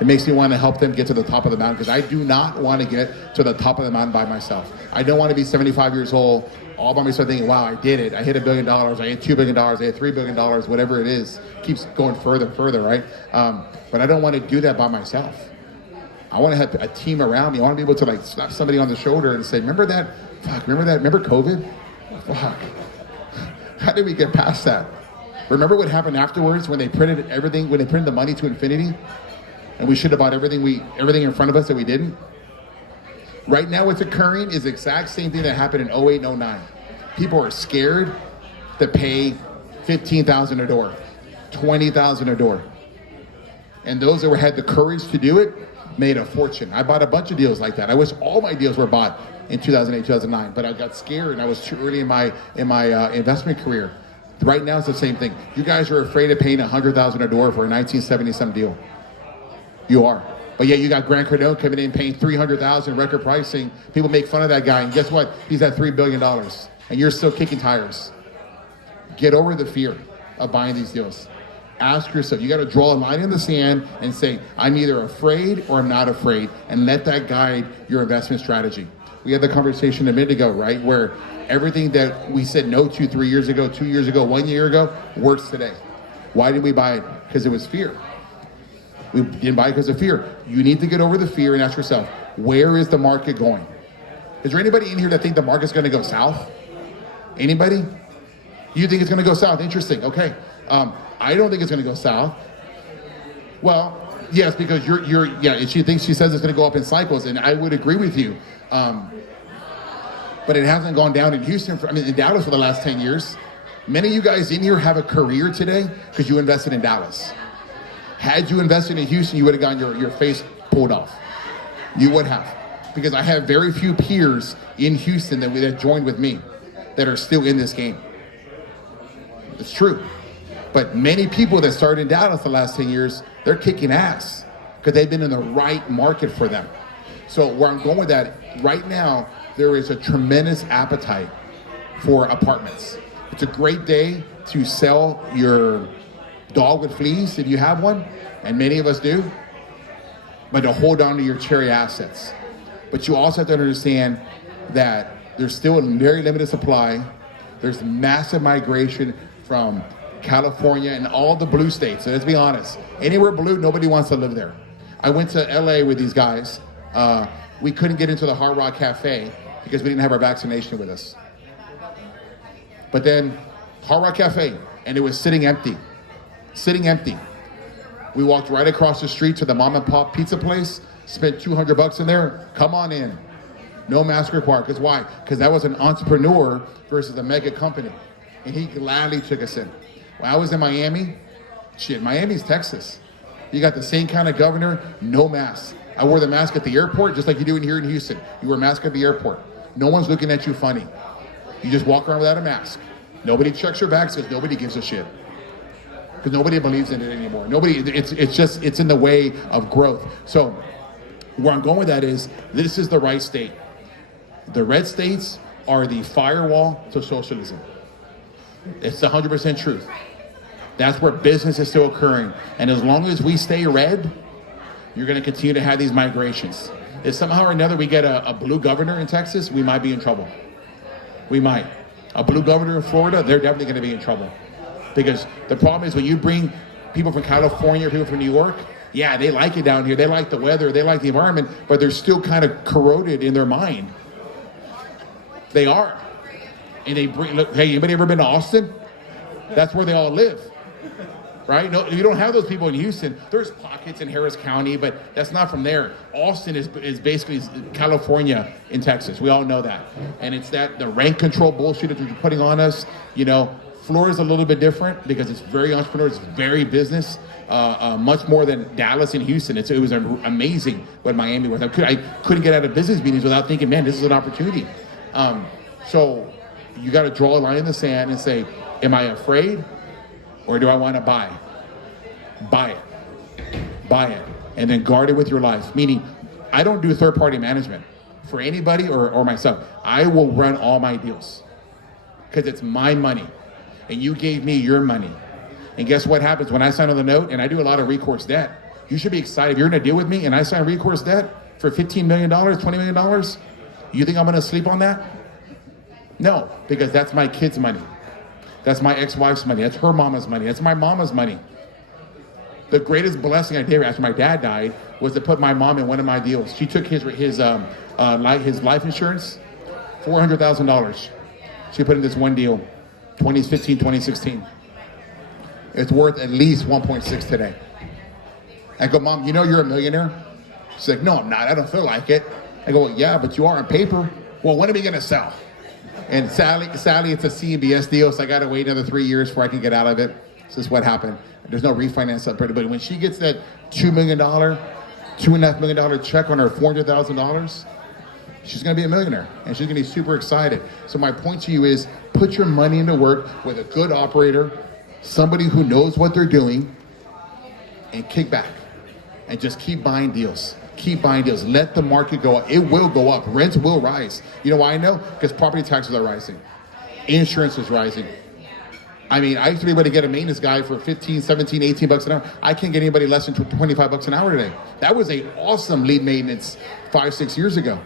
It makes me want to help them get to the top of the mountain, because I do not want to get to the top of the mountain by myself. I don't want to be 75 years old all by myself thinking, wow, I did it. I hit $1 billion, I hit $2 billion, I hit $3 billion, whatever it is. Keeps going further and further, right? But I don't want to do that by myself. I want to have a team around me. I want to be able to slap somebody on the shoulder and say, remember that? Fuck, remember that? Remember COVID? Fuck. How did we get past that? Remember what happened afterwards when they printed everything, when they printed the money to infinity? And we should have bought everything in front of us that we didn't? Right now what's occurring is the exact same thing that happened in 08 and 09. People are scared to pay $15,000 a door, $20,000 a door. And those that had the courage to do it made a fortune. I bought a bunch of deals like that. I wish all my deals were bought in 2008, 2009, but I got scared and I was too early in my investment career. Right now it's the same thing. You guys are afraid of paying $100,000 a door for a 1970-some deal. You are. But yet you got Grant Cardone coming in paying $300,000 record pricing. People make fun of that guy, and guess what? He's at $3 billion, and you're still kicking tires. Get over the fear of buying these deals. Ask yourself, you got to draw a line in the sand and say, I'm either afraid or I'm not afraid, and let that guide your investment strategy. We had the conversation a minute ago, right, where everything that we said no to 3 years ago, 2 years ago, 1 year ago, works today. Why did we buy it? Because it was fear. We didn't buy it because of fear. You need to get over the fear and ask yourself, where is the market going? Is there anybody in here that think the market's going to go south? Anybody? You think it's going to go south? Interesting. Okay. I don't think it's going to go south. Well, yes, because she says it's going to go up in cycles, and I would agree with you. But it hasn't gone down in Houston, in Dallas for the last 10 years. Many of you guys in here have a career today because you invested in Dallas. Had you invested in Houston, you would have gotten your face pulled off. You would have. Because I have very few peers in Houston that joined with me that are still in this game. It's true. But many people that started in Dallas the last 10 years, they're kicking ass because they've been in the right market for them. So where I'm going with that, right now, there is a tremendous appetite for apartments. It's a great day to sell your dog with fleas if you have one, and many of us do, but to hold on to your cherry assets. But you also have to understand that there's still a very limited supply. There's massive migration from California, and all the blue states. So let's be honest. Anywhere blue, nobody wants to live there. I went to LA with these guys. We couldn't get into the Hard Rock Cafe because we didn't have our vaccination with us. But then Hard Rock Cafe, and it was sitting empty. Sitting empty. We walked right across the street to the mom and pop pizza place, spent $200 in there, come on in. No mask required. Because why? Because that was an entrepreneur versus a mega company. And he gladly took us in. When I was in Miami, Miami's Texas. You got the same kind of governor, no mask. I wore the mask at the airport, just like you do here in Houston. You wear a mask at the airport. No one's looking at you funny. You just walk around without a mask. Nobody checks your bags because nobody gives a shit. Because nobody believes in it anymore. It's in the way of growth. So where I'm going with that is, this is the right state. The red states are the firewall to socialism. It's the 100% truth. That's where business is still occurring. And as long as we stay red, you're going to continue to have these migrations. If somehow or another we get a blue governor in Texas, we might be in trouble. We might. A blue governor in Florida, they're definitely going to be in trouble. Because the problem is when you bring people from California or people from New York, yeah, they like it down here. They like the weather. They like the environment, but they're still kind of corroded in their mind. They are. And they bring, look, hey, anybody ever been to Austin? That's where they all live. Right? No, you don't have those people in Houston. There's pockets in Harris County, but that's not from there. Austin is basically California in Texas. We all know that. And it's the rent control bullshit that they're putting on us. You know, Florida's a little bit different because it's very entrepreneurial, it's very business, much more than Dallas and Houston. It was amazing what Miami was. I couldn't get out of business meetings without thinking, man, this is an opportunity. So you got to draw a line in the sand and say, am I afraid? Or do I want to buy? Buy it. Buy it. And then guard it with your life. Meaning, I don't do third-party management for anybody or myself. I will run all my deals because it's my money. And you gave me your money. And guess what happens when I sign on the note? And I do a lot of recourse debt. You should be excited. If you're going to deal with me and I sign recourse debt for $15 million, $20 million, you think I'm going to sleep on that? No, because that's my kid's money. That's my ex-wife's money. That's her mama's money. That's my mama's money. The greatest blessing I did after my dad died was to put my mom in one of my deals. She took his life insurance, $400,000. She put in this one deal, 2015, 2016. It's worth at least 1.6 today. I go, Mom, you know you're a millionaire? She's like, no, I'm not. I don't feel like it. I go, well, yeah, but you are on paper. Well, when are we going to sell? And sadly, it's a CMBS deal, so I got to wait another 3 years before I can get out of it. This is what happened. There's no refinance up there. But when she gets that $2 million, $2.5 million check on her $400,000, she's going to be a millionaire, and she's going to be super excited. So my point to you is, put your money into work with a good operator, somebody who knows what they're doing, and kick back, and just keep buying deals. Keep buying deals. Let the market go up. It will go up. Rents will rise. You know why I know? Because property taxes are rising. Insurance is rising. I mean, I used to be able to get a maintenance guy for 15, 17, 18 bucks an hour. I can't get anybody less than 25 bucks an hour today. That was an awesome lead maintenance 5, 6 years ago.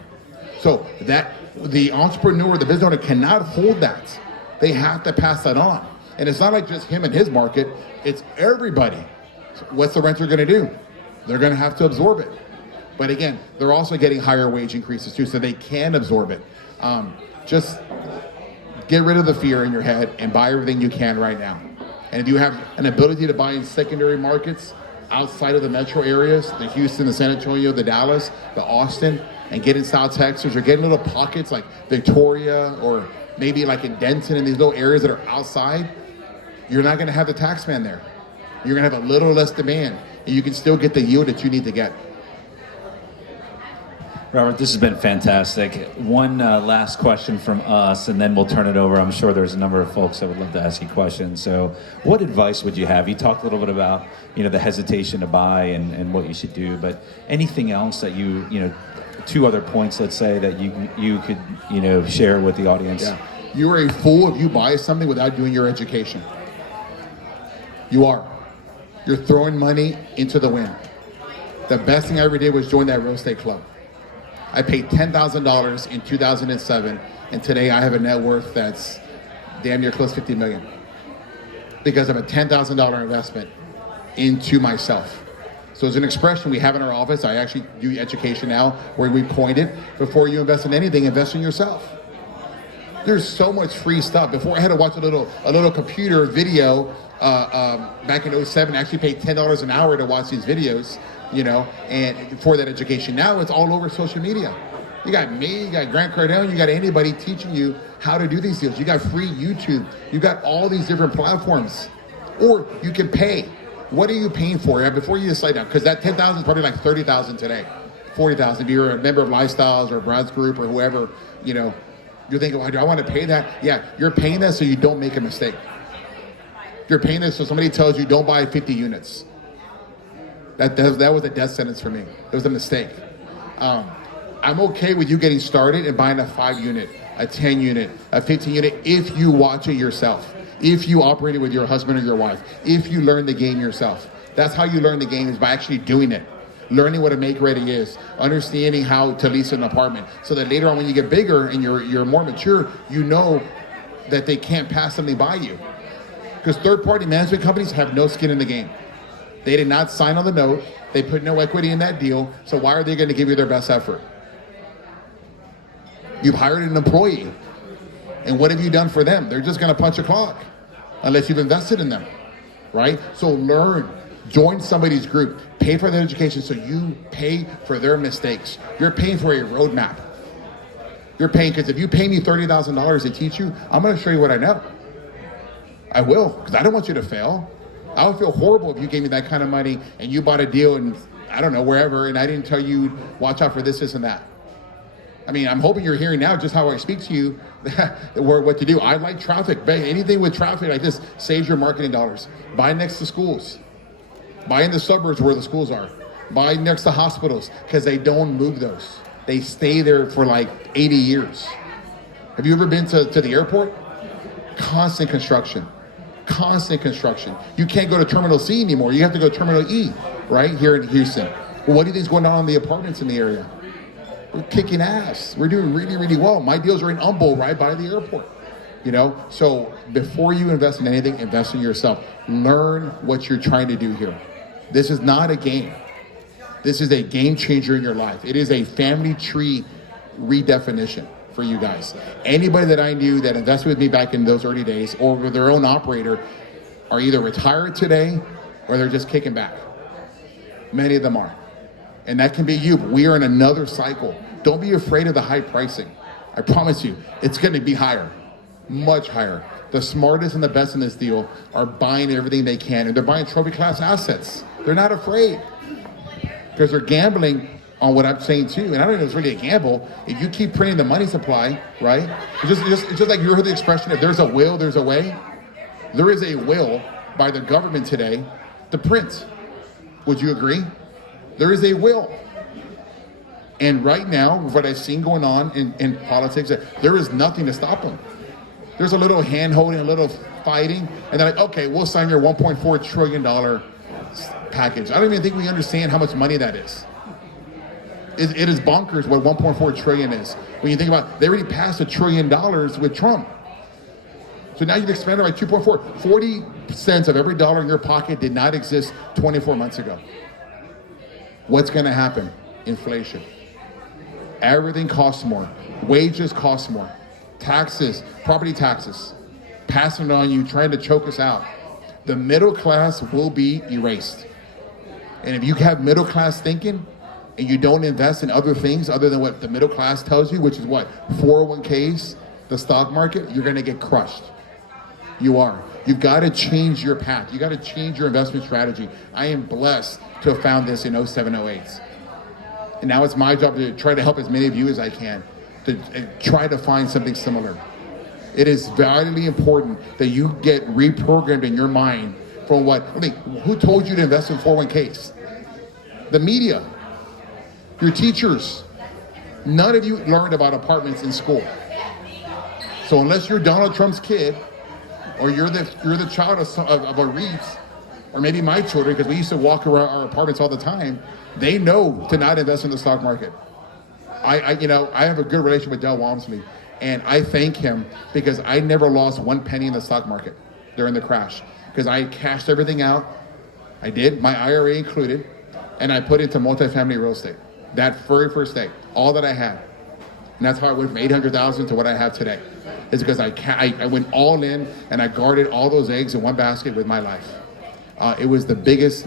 So that the entrepreneur, the business owner cannot hold that. They have to pass that on. And it's not like just him and his market. It's everybody. So what's the renter going to do? They're going to have to absorb it. But again, they're also getting higher wage increases too, so they can absorb it. Just get rid of the fear in your head and buy everything you can right now. And if you have an ability to buy in secondary markets outside of the metro areas, the Houston, the San Antonio, the Dallas, the Austin, and get in South Texas or get in little pockets like Victoria or maybe like in Denton and these little areas that are outside, you're not gonna have the tax man there. You're gonna have a little less demand and you can still get the yield that you need to get. Robert, this has been fantastic. One last question from us, and then we'll turn it over. I'm sure there's a number of folks that would love to ask you questions. So what advice would you have? You talked a little bit about, the hesitation to buy and what you should do, but anything else that you 2 other points, let's say, that you could, share with the audience? Yeah. You are a fool if you buy something without doing your education. You are. You're throwing money into the wind. The best thing I ever did was join that real estate club. I paid $10,000 in 2007, and today I have a net worth that's damn near close to $50 million. because of a $10,000 investment into myself. So it's an expression we have in our office. I actually do education now where we coined it. Before you invest in anything, invest in yourself. There's so much free stuff. Before I had to watch a little computer video back in '07, I actually paid $10 an hour to watch these videos, and for that education. Now it's all over social media. You got me, you got Grant Cardone, you got anybody teaching you how to do these deals. You got free YouTube. You got all these different platforms. Or you can pay. What are you paying for before you decide that? Because that $10,000 is probably like $30,000 today, $40,000. If you're a member of Lifestyles or Brad's group or whoever, you're thinking, well, do I want to pay that? Yeah, you're paying that so you don't make a mistake. You're paying that so somebody tells you don't buy 50 units. That was a death sentence for me. It was a mistake. I'm okay with you getting started and buying a 5 unit, a 10 unit, a 15 unit if you watch it yourself. If you operate it with your husband or your wife, if you learn the game yourself. That's how you learn the game, is by actually doing it. Learning what a make-ready is, understanding how to lease an apartment, so that later on when you get bigger and you're more mature, you know that they can't pass something by you. Because third-party management companies have no skin in the game. They did not sign on the note, they put no equity in that deal, so why are they going to give you their best effort? You've hired an employee, and what have you done for them? They're just going to punch a clock unless you've invested in them, right? So learn, join somebody's group, pay for their education so you pay for their mistakes. You're paying for a roadmap. You're paying, because if you pay me $30,000 to teach you, I'm going to show you what I know. I will, because I don't want you to fail. I would feel horrible if you gave me that kind of money and you bought a deal and I don't know, wherever, and I didn't tell you, watch out for this, and that. I mean, I'm hoping you're hearing now just how I speak to you, what to do. I like traffic. Anything with traffic like this saves your marketing dollars. Buy next to schools. Buy in the suburbs where the schools are. Buy next to hospitals, because they don't move those. They stay there for like 80 years. Have you ever been to the airport? Constant construction. Constant construction. You can't go to Terminal C anymore. You have to go to Terminal E, right, here in Houston. Well, what do you think is going on in the apartments in the area? We're kicking ass. We're doing really, really well. My deals are in Humboldt, right by the airport. So before you invest in anything, invest in yourself. Learn what you're trying to do here. This is not a game. This is a game changer in your life. It is a family tree redefinition for you guys. Anybody that I knew that invested with me back in those early days or with their own operator are either retired today or they're just kicking back. Many of them are. And that can be you, but we are in another cycle. Don't be afraid of the high pricing. I promise you, it's going to be higher, much higher. The smartest and the best in this deal are buying everything they can, and they're buying trophy class assets. They're not afraid because they're gambling on what I'm saying too. And I don't know if it's really a gamble. If you keep printing the money supply, right? It's just like you heard the expression, if there's a will, there's a way. There is a will by the government today to print. Would you agree? There is a will. And right now, what I've seen going on in politics, there is nothing to stop them. There's a little hand-holding, a little fighting, and they're like, okay, we'll sign your $1.4 trillion package. I don't even think we understand how much money that is. It is bonkers what 1.4 trillion is. When you think about it, they already passed $1 trillion with Trump. So now you've expanded by 2.4. 40 cents of every dollar in your pocket did not exist 24 months ago. What's going to happen? Inflation. Everything costs more. Wages cost more. Taxes, property taxes, passing it on you, trying to choke us out. The middle class will be erased. And if you have middle class thinking and you don't invest in other things other than what the middle class tells you, which is what? 401ks, the stock market, you're going to get crushed. You are. You've got to change your path. You got to change your investment strategy. I am blessed to have found this in '07, '08. And now it's my job to try to help as many of you as I can to try to find something similar. It is vitally important that you get reprogrammed in your mind from what, who told you to invest in 401ks? The media, your teachers. None of you learned about apartments in school. So unless you're Donald Trump's kid, or you're the child of a Reeves, or maybe my children, because we used to walk around our apartments all the time, they know to not invest in the stock market. I have a good relationship with Del Walmsley, and I thank him because I never lost one penny in the stock market during the crash. because I cashed everything out. I did, my IRA included, and I put it into multifamily real estate. That very first day, all that I had. And that's how I went from 800,000 to what I have today. It's because I went all in and I guarded all those eggs in one basket with my life. It was the biggest,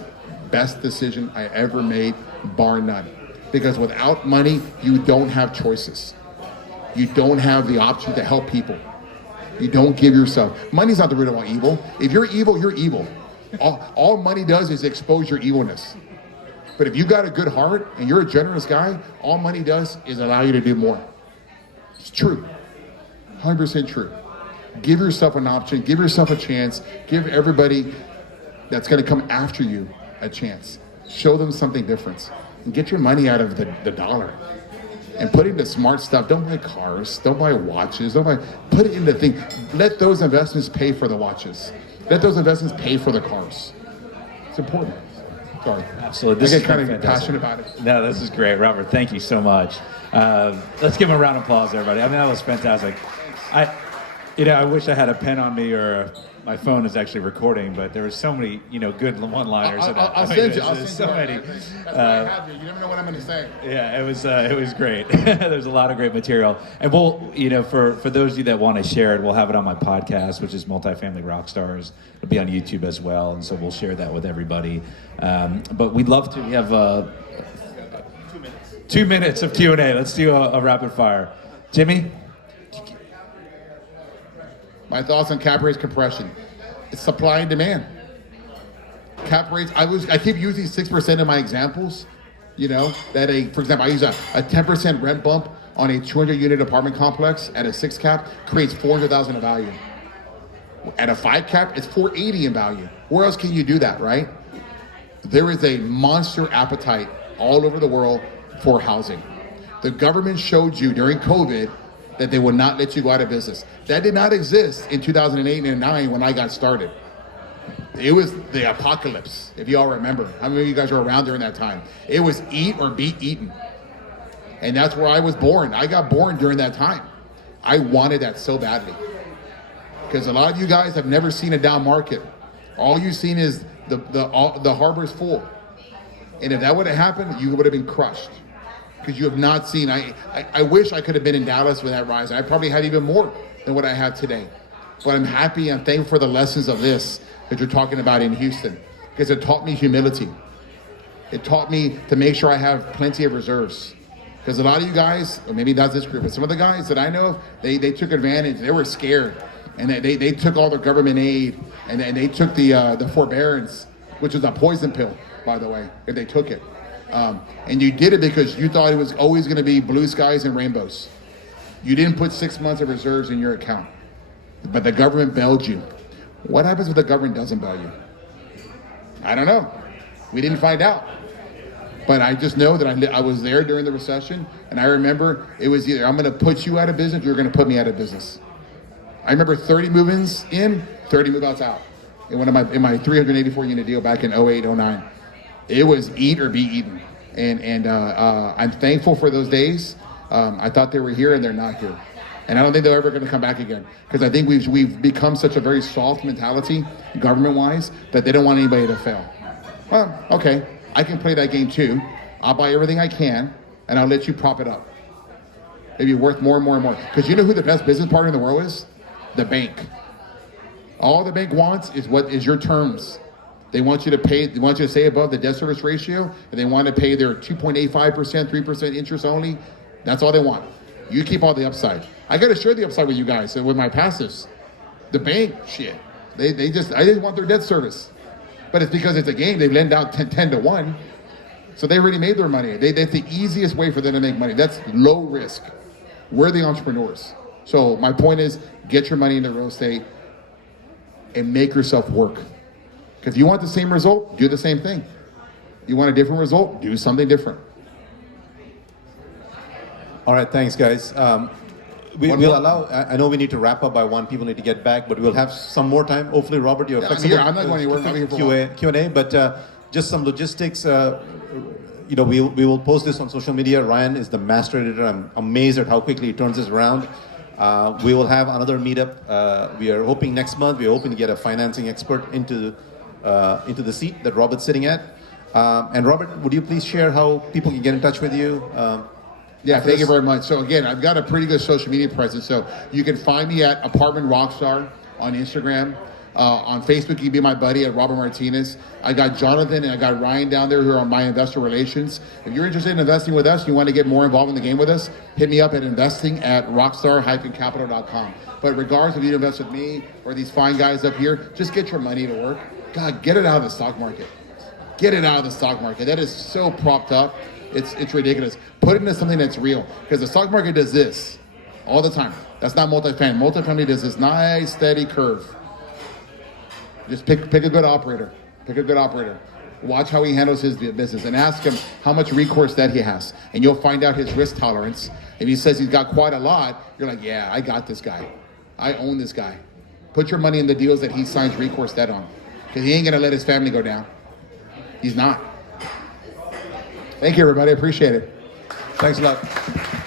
best decision I ever made, bar none. Because without money, you don't have choices. You don't have the option to help people. You don't give yourself. Money's not the root of all evil. If you're evil, you're evil. All money does is expose your evilness. But if you got a good heart and you're a generous guy, all money does is allow you to do more. It's true. 100% true. Give yourself an option. Give yourself a chance. Give everybody that's going to come after you a chance. Show them something different. And get your money out of the dollar. And put it into smart stuff. Don't buy cars. Don't buy watches. Put it into things. Let those investments pay for the watches. Let those investments pay for the cars. It's important. Sorry. Absolutely. I get kind of passionate about it. No, this is great, Robert. Thank you so much. Let's give him a round of applause, everybody. I mean, that was fantastic. I wish I had a pen on me or my phone is actually recording, but there were so many, good one-liners. I'll send you. So many. That's why I have you. You never know what I'm going to say. Yeah, it was great. There's a lot of great material, and we'll, for those of you that want to share it, we'll have it on my podcast, which is Multifamily Rockstars. It'll be on YouTube as well, and so we'll share that with everybody. But we'd love to. We have 2 minutes of Q&A. Let's do a rapid fire. Jimmy. My thoughts on cap rates compression. It's supply and demand. Cap rates, I keep using 6% in my examples. For example, I use a 10% rent bump on a 200 unit apartment complex at a 6 cap creates $400,000 of value. At a 5 cap, it's $480 in value. Where else can you do that, right? There is a monster appetite all over the world for housing. The government showed you during COVID that they would not let you go out of business. That did not exist in 2008 and 2009 when I got started. It was the apocalypse, if you all remember. How many of you guys were around during that time? It was eat or be eaten. And that's where I was born. I got born during that time. I wanted that so badly. Because a lot of you guys have never seen a down market. All you've seen is the harbor's full. And if that would have happened, you would have been crushed. Because you have not seen, I wish I could have been in Dallas with that rise. I probably had even more than what I have today. But I'm happy and thankful for the lessons of this that you're talking about in Houston. Because it taught me humility. It taught me to make sure I have plenty of reserves. Because a lot of you guys, or maybe not this group, but some of the guys that I know, they took advantage. They were scared. And they took all the government aid. And they took the forbearance, which was a poison pill, by the way, if they took it. And you did it because you thought it was always going to be blue skies and rainbows. You didn't put 6 months of reserves in your account, but the government bailed you. What happens if the government doesn't bail you? I don't know. We didn't find out. But I just know that I was there during the recession, and I remember it was either I'm going to put you out of business or you're going to put me out of business. I remember 30 move-ins in, 30 move-outs out in my 384 unit deal back in 08, 09. It was eat or be eaten. And I'm thankful for those days. I thought they were here and they're not here. And I don't think they're ever going to come back again. Because I think we've become such a very soft mentality, government-wise, that they don't want anybody to fail. Well, okay, I can play that game too. I'll buy everything I can, and I'll let you prop it up. It'll be worth more and more and more. Because you know who the best business partner in the world is? The bank. All the bank wants is what is your terms. They want you to stay above the debt service ratio, and they want to pay their 2.85%, 3% interest only. That's all they want. You keep all the upside. I got to share the upside with you guys and with my passives. The bank, shit. I didn't want their debt service. But it's because it's a game. They lend out 10 to 1. So they already made their money. That's the easiest way for them to make money. That's low risk. We're the entrepreneurs. So my point is, get your money into real estate and make yourself work. If you want the same result, do the same thing. You want a different result, do something different. All right, thanks, guys. We'll allow, I know we need to wrap up by 1, people need to get back, but we'll have some more time. Hopefully, Robert, you're flexible. I'm not going anywhere. I'm here for Q&A, but just some logistics. We will post this on social media. Ryan is the master editor. I'm amazed at how quickly he turns this around. We will have another meetup. We are hoping next month. We are hoping to get a financing expert into the seat that Robert's sitting at. And Robert, would you please share how people can get in touch with you? Yeah, thank you very much. So again, I've got a pretty good social media presence. So you can find me at Apartment Rockstar on Instagram. On Facebook, you can be my buddy at Robert Martinez. I got Jonathan and I got Ryan down there who are on my investor relations. If you're interested in investing with us and you want to get more involved in the game with us, hit me up at investing@rockstar-capital.com. But regardless if you invest with me or these fine guys up here, just get your money to work. God, get it out of the stock market. Get it out of the stock market. That is so propped up. It's ridiculous. Put it into something that's real. Because the stock market does this all the time. That's not multifamily. Multifamily does this nice, steady curve. Just pick a good operator. Pick a good operator. Watch how he handles his business and ask him how much recourse that he has. And you'll find out his risk tolerance. If he says he's got quite a lot, you're like, yeah, I got this guy. I own this guy. Put your money in the deals that he signs recourse debt on. Because he ain't going to let his family go down. He's not. Thank you, everybody. I appreciate it. Thanks a lot.